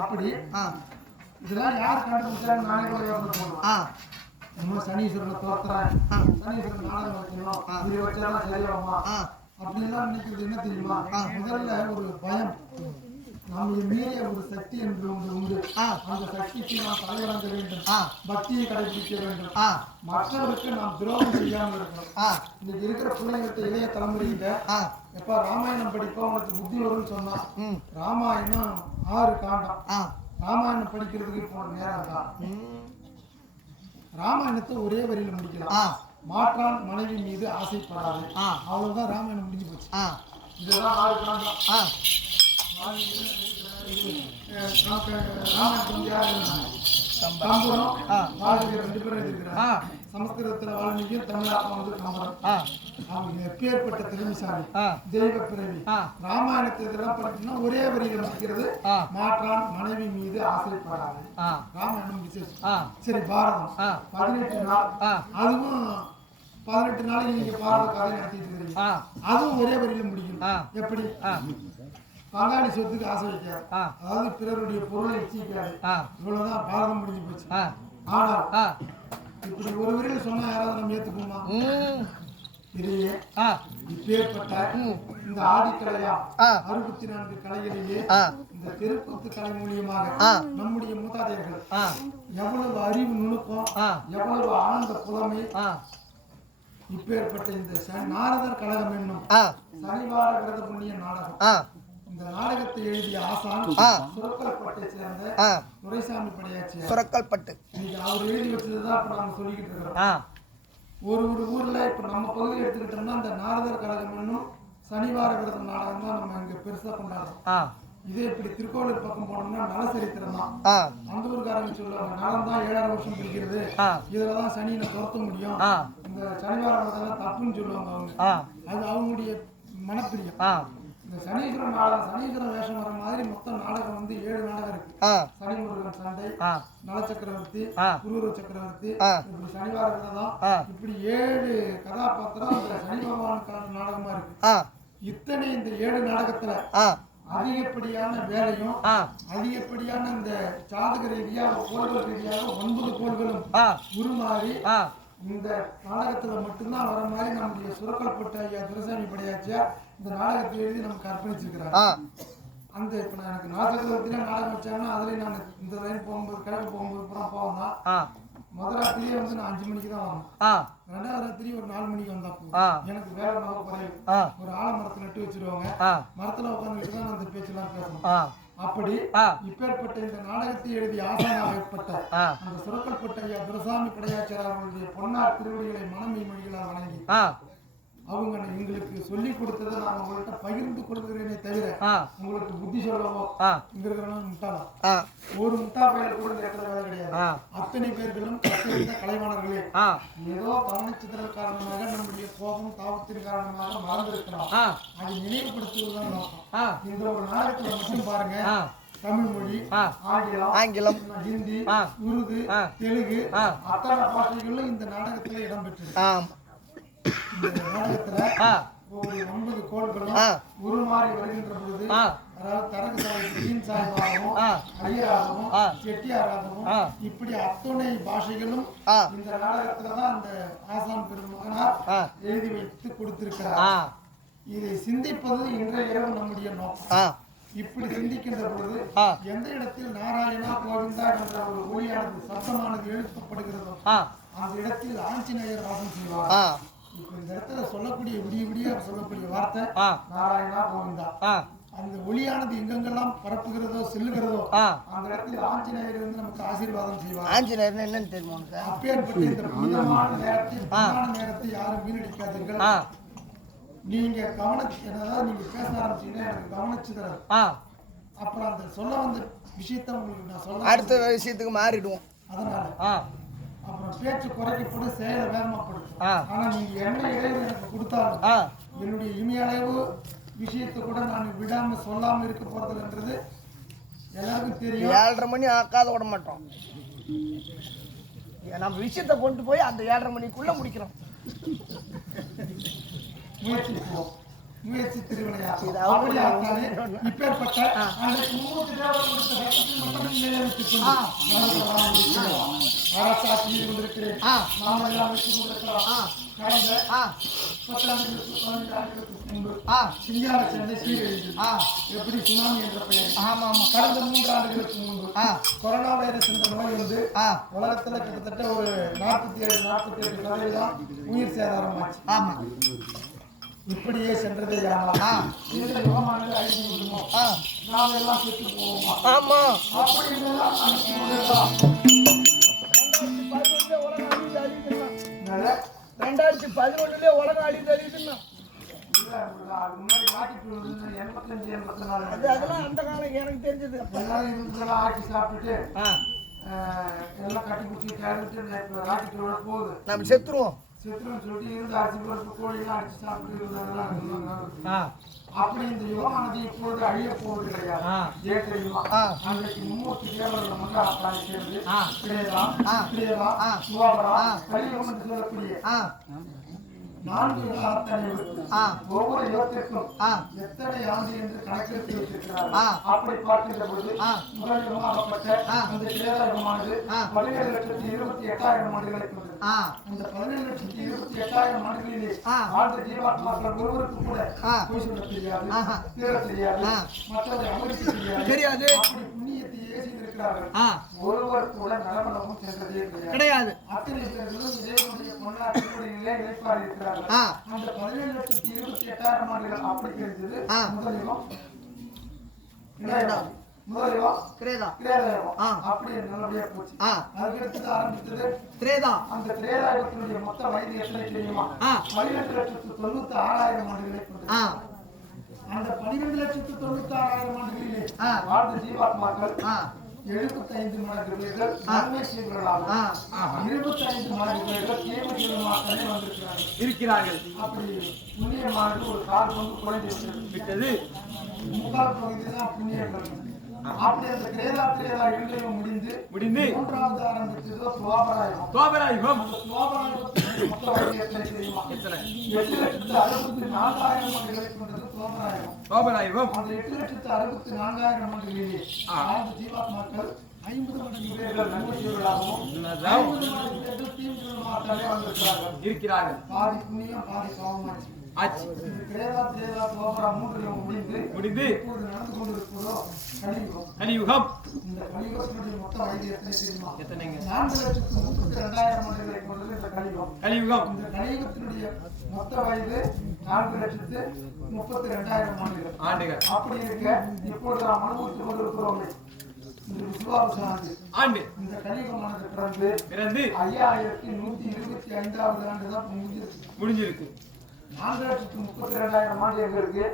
அப்படி இதெல்லாம் யார் கண்டுபிடிச்சாங்க? நானே கூட யோசனை பண்ணுவேன். இன்னும் சனீஸ்வரனை தோத்துறேன், சனீஸ்வரன் நாடகம் வைக்கணும், இது வச்சாலும் சரியாகுமா அப்படின்லாம் நினைக்கிறது என்ன தெரியுமா? முதல்ல ஒரு பயம், நம்மை மீறிய ஒரு சக்தி என்று ஒன்று உண்டு. அந்த சக்திக்கு நாம் தலைவணங்க வேண்டும், பக்தியை கடைபிடிக்க வேண்டும், மற்றவருக்கு நாம் துரோகம் செய்யாமல் இருக்கணும். இன்னைக்கு இருக்கிற பிள்ளைங்கிட்ட இளைய தலைமுறையில எப்ப ராமாயணம் படிப்போம் உனக்கு புத்தி வரும்னு சொன்னா, ராமாயணம் 6 காண்டம், ராமாயணம் படிக்கிறதுக்கு இப்போ நேரம் தான். ராமாயணத்தை ஒரே வரியில முடிக்கலாம். மாற்றான் மனைவி மீது ஆசைப்படாது, அவ்வளவுதான் ராமாயணம் முடிஞ்சு போச்சு. இதுதான் 6 காண்டம். சமஸ்கிருதத்துல வால்மீகியும் தமிழாக்கம் வந்து கம்பரம். அவங்க எப்பேற்பட்ட திறமைசாலி, தெய்வ பிறவி. ராமாயணத்தை இதெல்லாம் படிச்சோம்னா ஒரே வரியில முடிக்கிறது, மாற்றான் மனைவி மீது ஆசைப்படாது. ராமாயணம் விசேஷம். சரி, பாரதம் 18 நாள், அதுவும் 18 நாளைக்கு நீங்க பாரத கதை நடத்திட்டு இருக்கீங்க, அதுவும் ஒரே வரியில முடிக்கணும். எப்படி? பங்காளி சொத்துக்கு ஆசை வைக்காது, அதாவது பிறருடைய பொருளை இச்சிக்காது, இவ்வளவுதான் பாரதம் முடிஞ்சு போச்சு. ஆனால் இப்படி ஒரு வரையில் சொன்னா யாராவது நம்ம ஏத்துக்குமா? இதையே இப்பேற்பட்ட இந்த ஆதிக்கலையா 64 கலைகளிலே இந்த தெருக்கூத்து கலை மூலியமாக நம்முடைய மூதாதையர்கள் எவ்வளவு அறிவு நுணுக்கம், எவ்வளவு ஆனந்த புலமை, இப்பேற்பட்ட இந்த நாரதர் கழகம் என்னும் சனிவார விரத புண்ணிய நாடகம், இந்த நாடகத்தை எழுதிய ஆசான் சுரக்கல்பட்டை சேர்ந்த துரைசாமி படையாச்சியார். சுரக்கல்பட்டு இன்னைக்கு அவர் எழுதி வச்சதுதான் இப்ப நாம சொல்லிக்கிட்டு இருக்கிறோம். ஒரு ஊர்ல இப்ப நம்ம பகுதியில் எடுத்துக்கிட்டோம்னா இந்த நாரதர் கழகம் என்னும் சனிவார விரத நாடகம் தான் நம்ம இங்க பெருசா கொண்டாடுறோம். இதே இப்படி திருக்கோவிலூர் பக்கம் போனோம்னா நலசரித்திரம் தான். அந்த ஊருக்காரங்க சொல்லுவாங்க, நலம் தான் 7.5 வருஷம் பிடிக்கிறது, இதுலதான் சனியை துரத்த முடியும், இந்த சனிவார விரதம் தப்புன்னு சொல்லுவாங்க அவங்க. அது அவங்களுடைய மனப்பிரியம். இந்த சனீஸ்வரன் நாடகம், சனீஸ்வரன் வேஷம் வர மாதிரி மொத்தம் நாடகம் வந்து 7 நாடகம் இருக்கு. சனி முருகன் சண்டை, நலச்சக்கரவர்த்தி, குருவர சக்கரவர்த்தி, இப்படி சனிவார விரதம், இப்படி 7 கதாபாத்திரம் இந்த சனி பகவானுக்கான நாடகமா இருக்கு. இத்தனை இந்த 7 நாடகத்துல அதிகப்படியான வேலையும் அதிகப்படியான இந்த ஜாதக ரீதியாக கோள்கள் ரீதியாக 9 கோள்களும் உருமாறி இந்த நாடகத்துல மட்டும்தான் வர மாதிரி நம்முடைய சுரக்கல்பட்டு ஐயா துரைசாமி படையாச்சியார் இந்த நாடகத்தை எழுதி நமக்கு அர்ப்பணிச்சிருக்கிறாங்க. அந்த இப்ப நான் எனக்கு நாசகத்துல நாடகம் வச்சாங்கன்னா அதுல நான் இந்த லைன் போகும்போது கிழக்கு போகும்போது புறம் போவேன். முதல் ராத்திரியே வந்து நான் 5 மணிக்கு தான் வரணும், 2வது ராத்திரி ஒரு 4 மணிக்கு வந்தா போதும். எனக்கு வேலை நோக்க குறையும். ஒரு ஆலமரத்தை நட்டு வச்சிருவாங்க, மரத்துல உட்காந்துக்கிட்டு தான் அந்த பேச்செல்லாம் பேசணும். அப்படி இப்பேற்பட்ட இந்த நாடகத்தை எழுதிய ஆசானாக ஏற்பட்ட அந்த சுரக்கல்பட்ட ஐயா துரைசாமி படையாச்சியார் அவர்களுடைய பொன்னார் திருவடிகளை மனமி மொழிகளால் வணங்கி அவங்க எங்களுக்கு சொல்லி கொடுத்ததை நான் உங்கள்கிட்ட பகிர்ந்து கொடுக்கிறேனே தவிர உங்களுக்கு புத்தி சொல்லவோ இங்க இருக்கிறவங்க முட்டாளா ஒரு முட்டா பயிர் கூட இந்த இடத்துல வேலை கிடையாது. அத்தனை பேர்களும் கலைவாணர்களே ஏதோ கவனிச்சதன் காரணமாக நம்முடைய கோபம் தாபத்தின் காரணமாக மறந்திருக்கலாம். அதை நினைவுபடுத்துவதுதான் நோக்கம். இந்த ஒரு நாடகத்துல மட்டும் பாருங்க, தமிழ் மொழி, ஆங்கிலம், ஹிந்தி, உருது, தெலுங்கு அத்தனை பாஷைகளும் இந்த நாடகத்துல இடம்பெற்று இந்த நாடகத்துல ஒரு 9 கோள்களும் உருமாறி வருகின்ற பொழுது, அதாவது தரகு சாஹிபாகவும் ஐயராகவும் செட்டியாராகவும் இப்படி அத்தனை பாஷைகளும் இந்த நாடகத்துலதான் அந்த ஆசான் பெருமகனார் எழுதி வைத்து கொடுத்திருக்கிறார். இதை சிந்திப்பது இன்றைய இரவு நம்முடைய நோக்கம். இப்படி சிந்திக்கின்ற பொழுது எந்த இடத்தில் நாராயணா கோவிந்தா என்ற ஒரு ஒளியானது சப்தமானது எழுப்பப்படுகிறதோ அந்த இடத்தில் ஆஞ்சநேயர் வாசம் செய்வார். இப்ப இந்த இடத்துல சொல்லக்கூடிய விடிய சொல்லக்கூடிய வார்த்தை நாராயணா கோவிந்தா. அந்த ஒளியானது எங்கெங்கெல்லாம் பரப்புகிறதோ செல்லுகிறதோ அந்த இடத்தில் ஆஞ்சநேயர் வந்து நமக்கு ஆசீர்வாதம் செய்வார். ஆஞ்சநேயர் என்னன்னு தெரியுமா? அப்பேற்பட்ட இந்த புனிதமான நேரத்தை யாரும் வீணடிக்காதீர்கள். நீங்க அதாவது நீங்க பேச ஆரம்பிச்சீங்கன்னா எனக்கு கவனிச்சு தர, அப்புறம் அந்த சொல்ல வந்த விஷயத்த உங்களுக்கு நான் சொல்ல அடுத்த விஷயத்துக்கு மாறிடுவோம். அதனால அப்புறம் பேச்சு குறைக்கப்பட்டு செயலை வேகமாப்படுத்தும். ஆனா நீங்க என்ன இடையில எனக்கு கொடுத்தாலும் என்னுடைய இமையளவு விஷயத்தை கூட நான் விடாம சொல்லாம இருக்க போறதுன்றது எல்லாருக்கும் தெரியும். 7:30 மணி ஆக்காத விட மாட்டோம். நம்ம விஷயத்தை கொண்டு போய் அந்த 7:30 மணிக்குள்ள முடிக்கிறோம். முயற்சி திருவினையா இப்பேற்பட்ட வைத்துக் கொண்டு அரசாட்சி கொண்டிருக்கிறேன். நாம் எல்லாம் வைத்துக் கொண்டிருக்கிறோம். கடந்த 10 ஆண்டுகளுக்கு 15 ஆண்டுகளுக்கு முன்பு சிங்கார சண்டை சீரழிந்தது. எப்படி சுனாமி என்ற பெயர். கடந்த 3 ஆண்டுகளுக்கு முன்பு கொரோனா வைரஸ் என்ற நோய் வந்து உலகத்துல கிட்டத்தட்ட ஒரு 47-48% உயிர் சேதாரம் ஆச்சு. இப்படியே சென்றதே யுகமானது அழிந்து விடுமோ, நாம் எல்லாம் செத்து போவோமா? அப்படி 2011 உலகம் அழிந்து அறியுதுன்னா அதெல்லாம் அந்த காலம் எனக்கு தெரிஞ்சது. ஆக்கி சாப்பிட்டுட்டு எல்லாம் கட்டி குடிச்சு ராக்கெட் போகுது, நம்ம செத்துருவோம் சொல்லிட்டு இருந்து அரிசி பருப்பு கோழிலாம் அடிச்சு சாப்பிட்டு அப்படி இந்த யுகமானது இப்பொழுது அழிய போவது கிடையாது. ஏற்கனவே அன்றைக்கு 3 தேவர்கள் மங்கா சேர்ந்து சுவாபரா கலியுகம் என்று சொல்லக்கூடிய 4 ஒவ்வொரு யுகத்திற்கும் எத்தனை ஆண்டு என்று கணக்கெடுத்து வைத்திருக்கிறார். அப்படி பார்க்கின்ற போது முதல் யுகமாகப்பட்ட அந்த கிரேதாயுகமானது 17,28,000 ஆண்டுகளை கொண்டது. அந்த 17,28,000 ஆண்டுகளிலே வாழ்ந்த ஜீவாத்மாக்கள் ஒருவருக்கு கூட போய் சொல்ல தெரியாது, தேட தெரியாது, மற்றவரை அமரிக்க தெரியாது. அப்படி புண்ணியத்தை ஏசியிருக்கிறார்கள். ஒருவர் கூட நலமளவும் சென்றதே கிடையாது. அத்தனை பேர்களும் இறைவனுடைய பொன்னாட்சிகளிலே இழைப்பார் இருக்கிறார்கள். அந்த 17,28,000 ஆண்டுகள் அப்படி கிடைத்தது. அப்படி நல்லபடியா போச்சு. அதுக்கடுத்து ஆரம்பித்தது திரேதா. அந்த திரேதாயுகத்தினுடைய மொத்த வயது எத்தனை தெரியுமா? 12,96,000 ஆண்டுகளை கொண்டது. அந்த 12,96,000 ஆண்டுகளிலே வாழ்ந்த ஜீவாத்மாக்கள் 75 மடங்கு பேர்கள் நன்மை செய்வர்களாகவும் 25 மடங்கு பேர்கள் தீமை செய்வர்களாகவே வந்திருக்கிறார்கள். அப்படி புண்ணியமானது ஒரு 4 பங்கு குறைந்து விட்டது. 3/4 பகுதி தான் புண்ணியங்கள். அப்படி அந்த கிரேதா யுகம் முடிந்து 3வது ஆரம்பிச்சதோ துவாபராயுகம். மொத்த வயது எத்தனை தெரியுமா? 8,64,000 ஆண்டுகளை கொண்டது துவாபராயுகம். அந்த 8,64,000 ஆண்டுகளிலே ஜீவாத்மாக்கள் 50 மடங்கு பேர்கள் நன்மை செய்வர்களாகவும் 50 மடங்கு பேர்கள் தீமையாகவே வந்திருக்கிறார்கள். பாதி புண்ணியம் பாதி பாவமாச்சு. கிரேதா துவாபரா 3 யுகம் முடிந்து இப்பொழுது நடந்து கொண்டிருக்கிறதோ கலியுகம். இந்த கலியுகத்தினுடைய மொத்த வயது எத்தனை தெரியுமா? 4,32,000 ஆண்டுகளை கொண்டது இந்த கலியுகம். இந்த கலியுகத்தினுடைய மொத்த வயது 4,32,000 ஆண்டுகள். அப்படி இருக்க இப்பொழுது நாம் அனுபவித்துக் கொண்டிருக்கிறோம் ஆண்டு. இந்த கலியுகமானது பிறந்து 5,125வது ஆண்டு தான் முடிஞ்சிருக்கு. 4,32,000 ஆண்டு எங்க இருக்கு?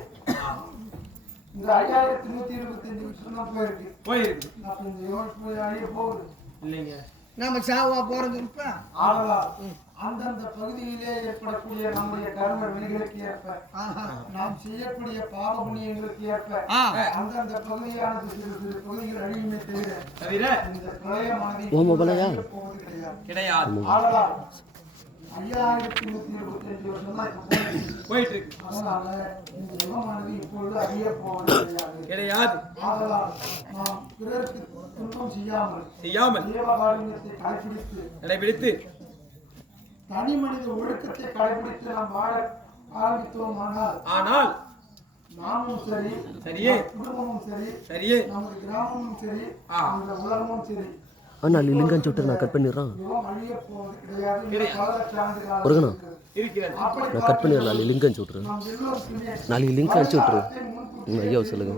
இந்த 5,125 வருஷம் தான் போயிருக்கு. அப்ப இந்த யோகம் அழிய போகுது இல்லைங்க, நாம சாவா போறது. அந்தந்த பகுதியிலே ஏற்படக்கூடிய நம்முடைய கர்ம வினைகளுக்கு ஏற்ப நாம் செய்யக்கூடிய பாவ புண்ணியங்களுக்கு ஏற்ப அந்தந்த பகுதியானது சிறு சிறு பகுதிகள் அழியுமே தவிர இந்த பிரளயமானது போவது கிடையாது. 5,125 வருஷம் தான் போயிட்டு இருக்கு. அதனால இந்த யுகமானது இப்பொழுது அழிய போவது கிடையாது. ஆதலால் நாம் பிறருக்கு துன்பம் செய்யாமல் ஜீவகாருண்யத்தை கடைபிடித்து தனி மனித ஒழுக்கத்தை கடைபிடித்து நாம் வாழ ஆரம்பித்தோமானால் நாமும் சரியே, குடும்பமும் சரியே, நமது கிராமமும் சரி, இந்த உலகமும் சரி. நான் லிங்கான் சுட்டு நான் கட் பண்ணிடுறேன். நான் கட் பண்ணிடுறேன். லிங்கான் சுட்டுறேன். நாளைக்கு லிங்க் அனுப்பிச்சு விட்ரு. ஐயா சொல்லுங்க.